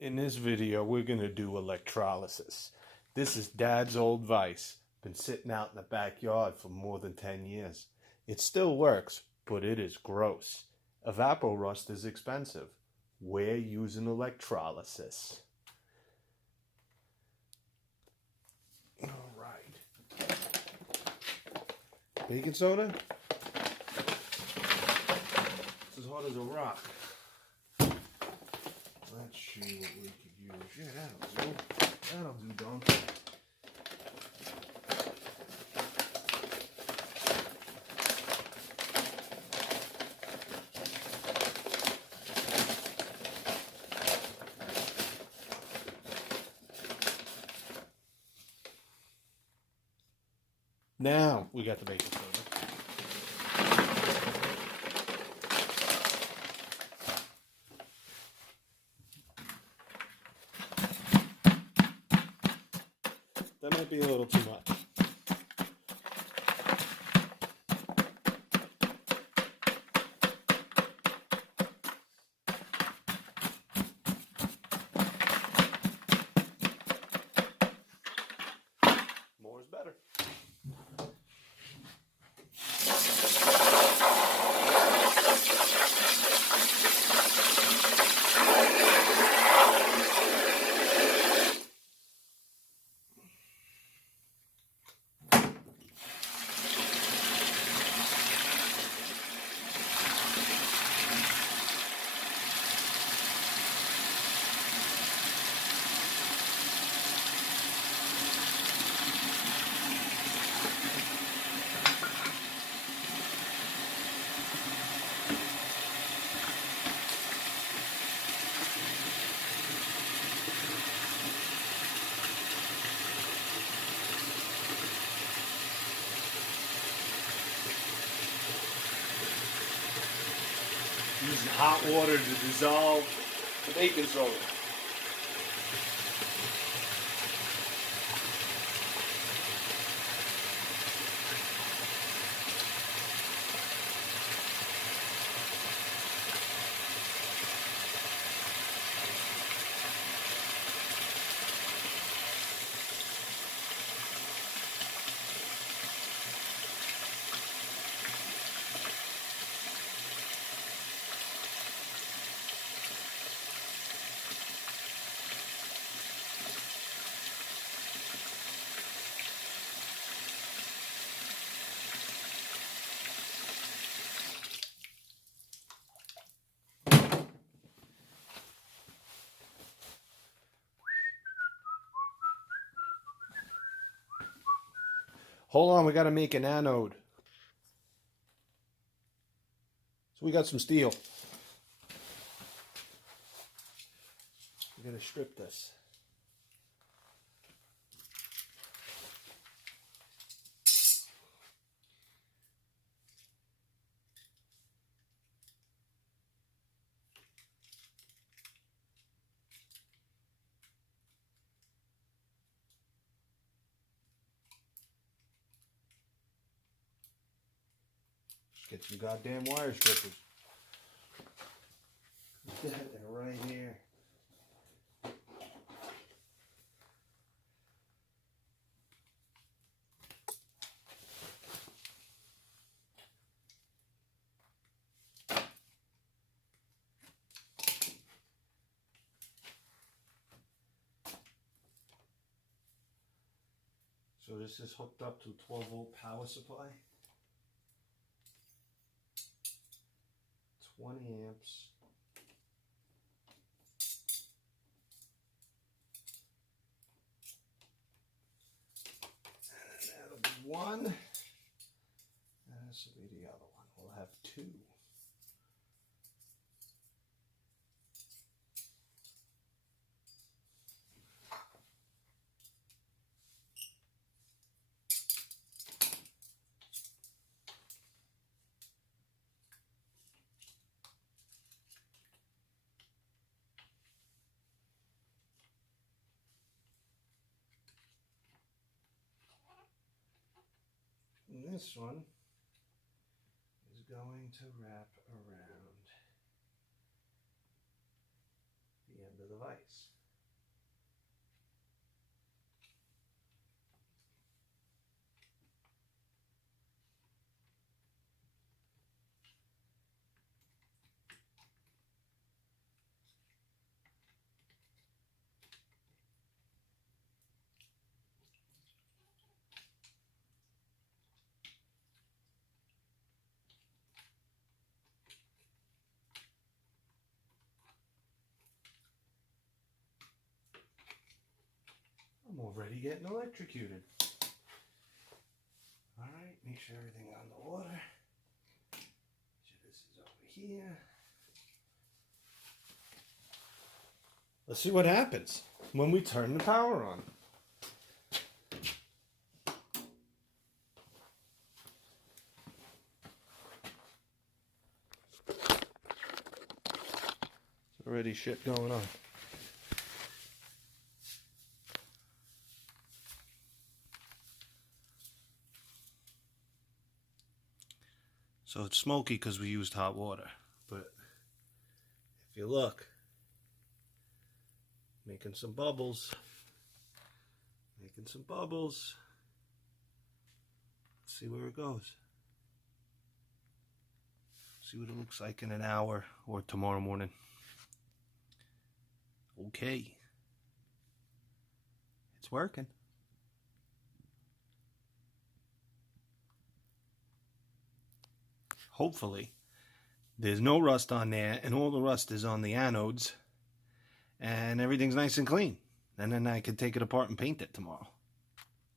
In this video, we're going to do electrolysis. This is Dad's old vice. Been sitting out in the backyard for more than 10 years. It still works, but it is gross. Evaporust is expensive. We're using electrolysis. All right. Baking soda? It's as hard as a rock. Let's see what we could use. Yeah, that'll do. That'll do, donkey. Now we got the baking soda. That might be a little too much. More is better. Use hot water to dissolve the baking soda. Hold on, we got to make an anode. So we got some steel. We got to strip this. Get some goddamn wire strippers. They're right here. So this is hooked up to 12-volt power supply. 20 amps. And that'll be one. And this will be the other one. We'll have two. And this one is going to wrap around the the end of the vise. I'm already getting electrocuted. Alright, make sure everything's on the water. So this is over here. Let's see what happens when we turn the power on. There's already shit going on. So it's smoky because we used hot water, but if you look, making some bubbles, Let's see where it goes. See what it looks like in an hour or tomorrow morning. Okay, it's working. Hopefully, there's no rust on there, and all the rust is on the anodes, and everything's nice and clean. And then I can take it apart and paint it tomorrow.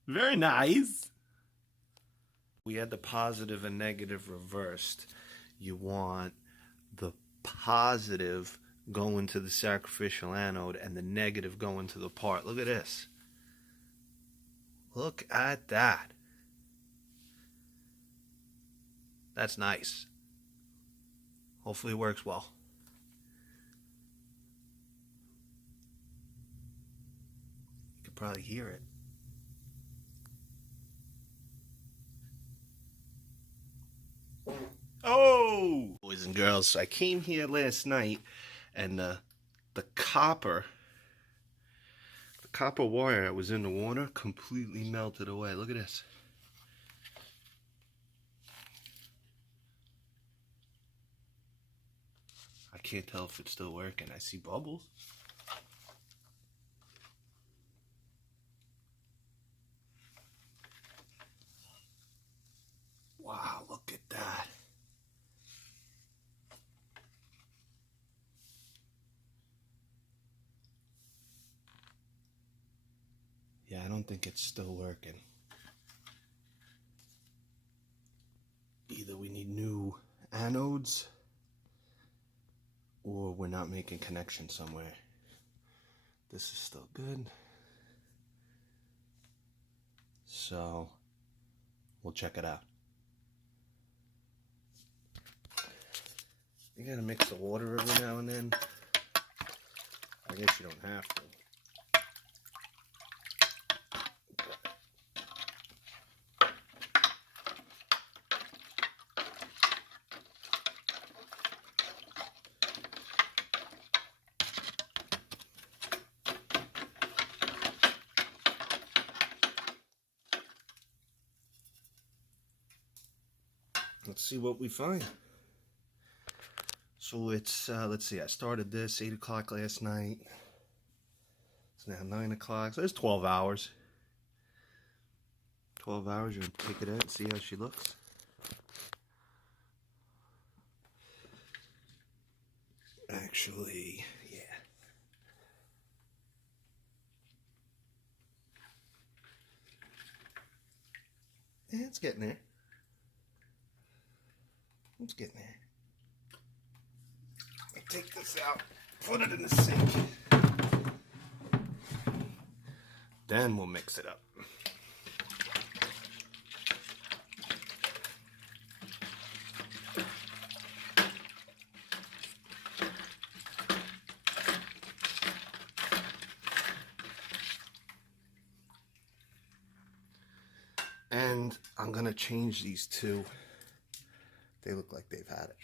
Very nice. We had the positive and negative reversed. You want the positive going to the sacrificial anode and the negative going to the part. Look at this. Look at that. That's nice. Hopefully it works well. You can probably hear it. Oh! Boys and girls, so I came here last night and the copper wire that was in the water completely melted away. Look at this. I can't tell if it's still working. I see bubbles. Wow, look at that. Yeah, I don't think it's still working. Either we need new anodes or we're not making connection somewhere. This is still good. So we'll check it out. You gotta mix the water every now and then. I guess you don't have to. Let's see what we find. So it's, let's see, I started this 8 o'clock last night. It's now 9 o'clock, so it's 12 hours. 12 hours, you're gonna take it out and see how she looks. Actually, yeah. Yeah, it's getting there. It's getting there. Take this out, put it in the sink. Then we'll mix it up. And I'm gonna change these two. They look like they've had it.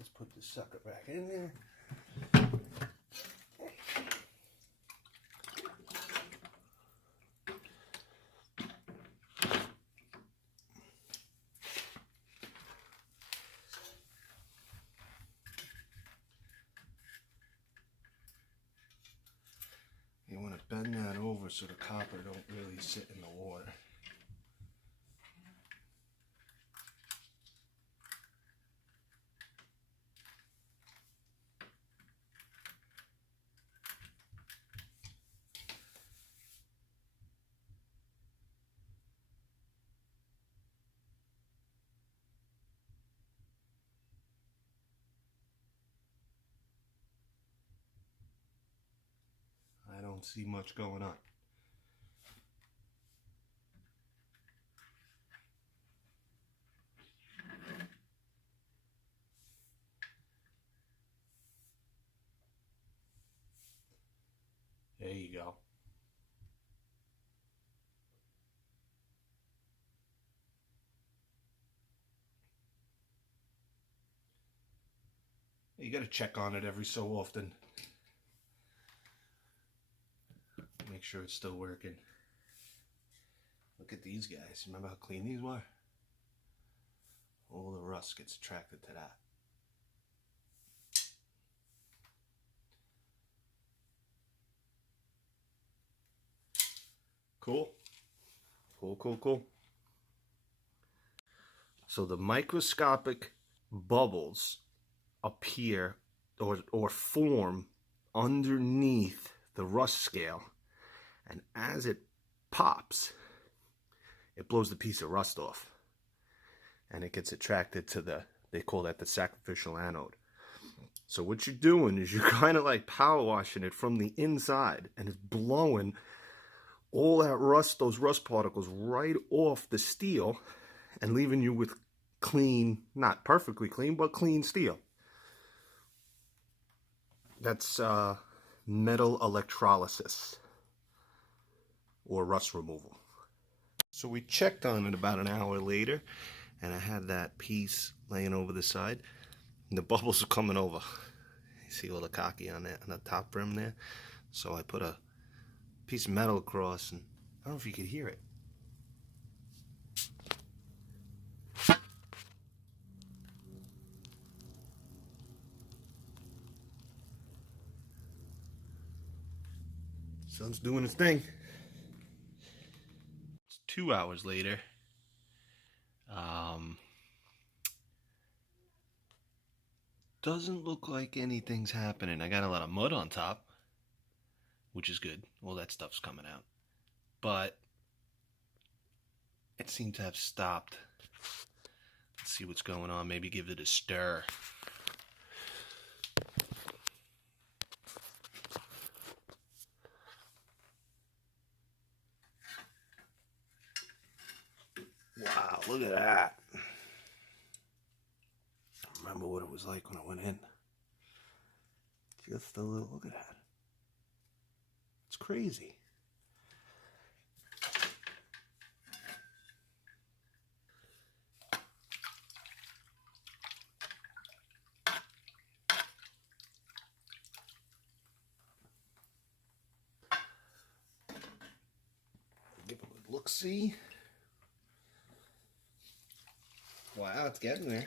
Let's put this sucker back in there. You want to bend that over so the copper don't really sit in the water. I don't see much going on. There you go. You got to check on it every so often. Make sure it's still working. Look at these guys. Remember how clean these were? All the rust gets attracted to that. Cool. Cool. So the microscopic bubbles appear or form underneath the rust scale, and as it pops, it blows the piece of rust off, and it gets attracted to they call that the sacrificial anode. So what you're doing is you're kind of like power washing it from the inside, and it's blowing all that rust, those rust particles, right off the steel, and leaving you with clean, not perfectly clean, but clean steel. That's metal electrolysis, or rust removal. So we checked on it about an hour later, and I had that piece laying over the side, and the bubbles are coming over. You see all the khaki on that, on the top rim there? So I put a piece of metal across, and I don't know if you could hear it. Sun's doing its thing. It's 2 hours later. Doesn't look like anything's happening. I got a lot of mud on top, which is good. All that stuff's coming out. But it seemed to have stopped. Let's see what's going on. Maybe give it a stir. Wow, look at that. I remember what it was like when I went in. Just a little, look at that. It's crazy. Give it a look-see. Wow, it's getting there.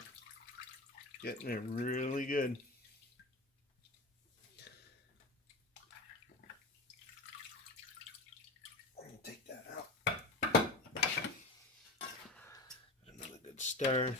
Getting there really good. Take that out. Another good stir.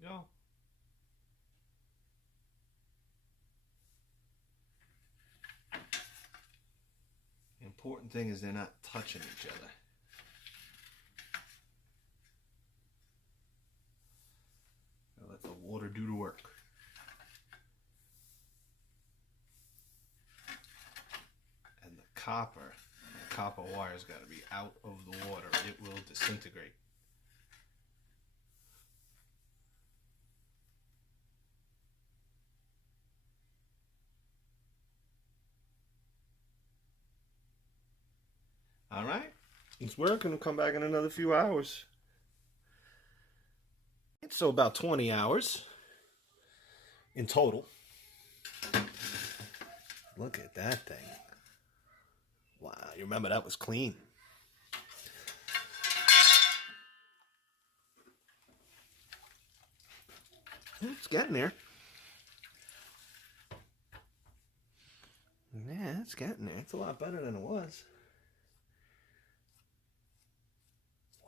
we go. The important thing is they're not touching each other. Now let the water do the work. And the copper wire's got to be out of the water. It will disintegrate. All right, it's working. We'll come back in another few hours. So about 20 hours in total. Look at that thing. Wow, you remember that was clean. It's getting there. Yeah, it's getting there. It's a lot better than it was.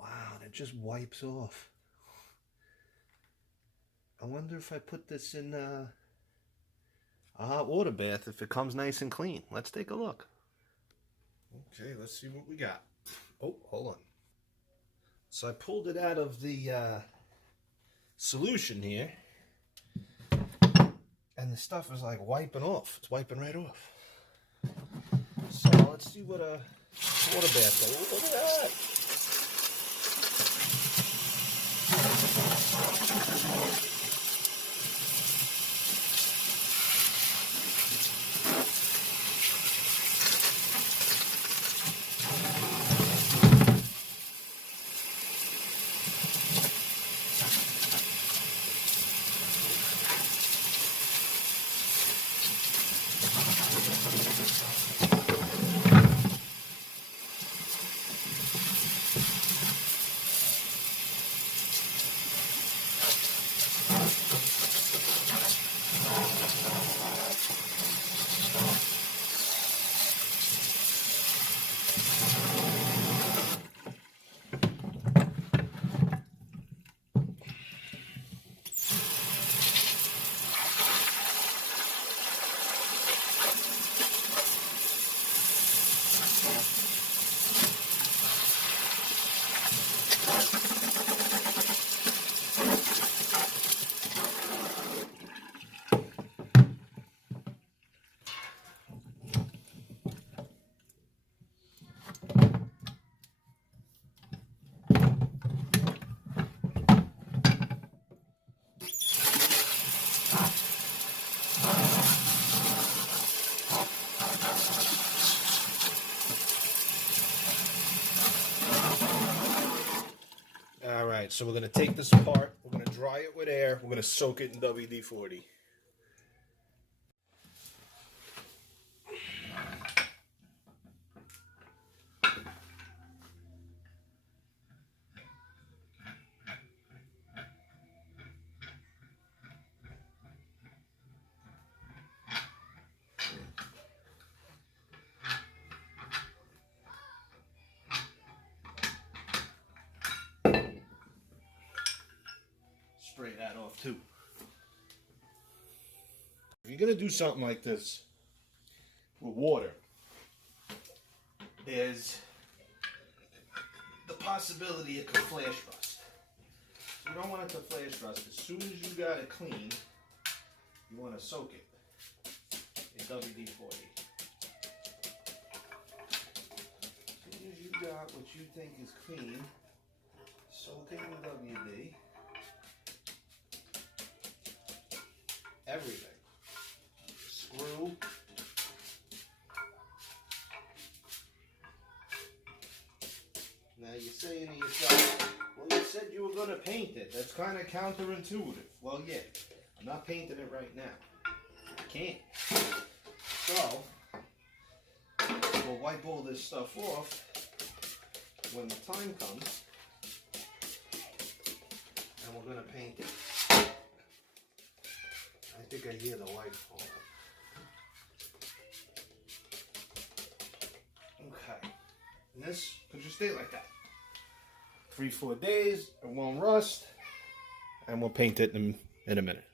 Wow, it just wipes off. I wonder if I put this in a hot water bath, if it comes nice and clean. Let's take a look. Okay, let's see what we got. Oh, hold on. So I pulled it out of the solution here, and the stuff is like wiping off. It's wiping right off. So let's see what a water bath does. Look at that. Alright, so we're going to take this apart, we're going to dry it with air, we're going to soak it in WD-40. Spray that off too. If you're going to do something like this with water, there's the possibility it could flash rust. You don't want it to flash rust. As soon as you got it clean, you want to soak it in WD-40. As soon as you got what you think is clean, soak it in WD. Everything. Screw. Now you're saying to yourself, well, you said you were going to paint it. That's kind of counterintuitive. Well, yeah, I'm not painting it right now. I can't. So, we'll wipe all this stuff off when the time comes, and we're going to paint it. I think I hear the light falling. Okay. And this could just stay like that. 3-4 days, it won't rust. and we'll paint it in a minute.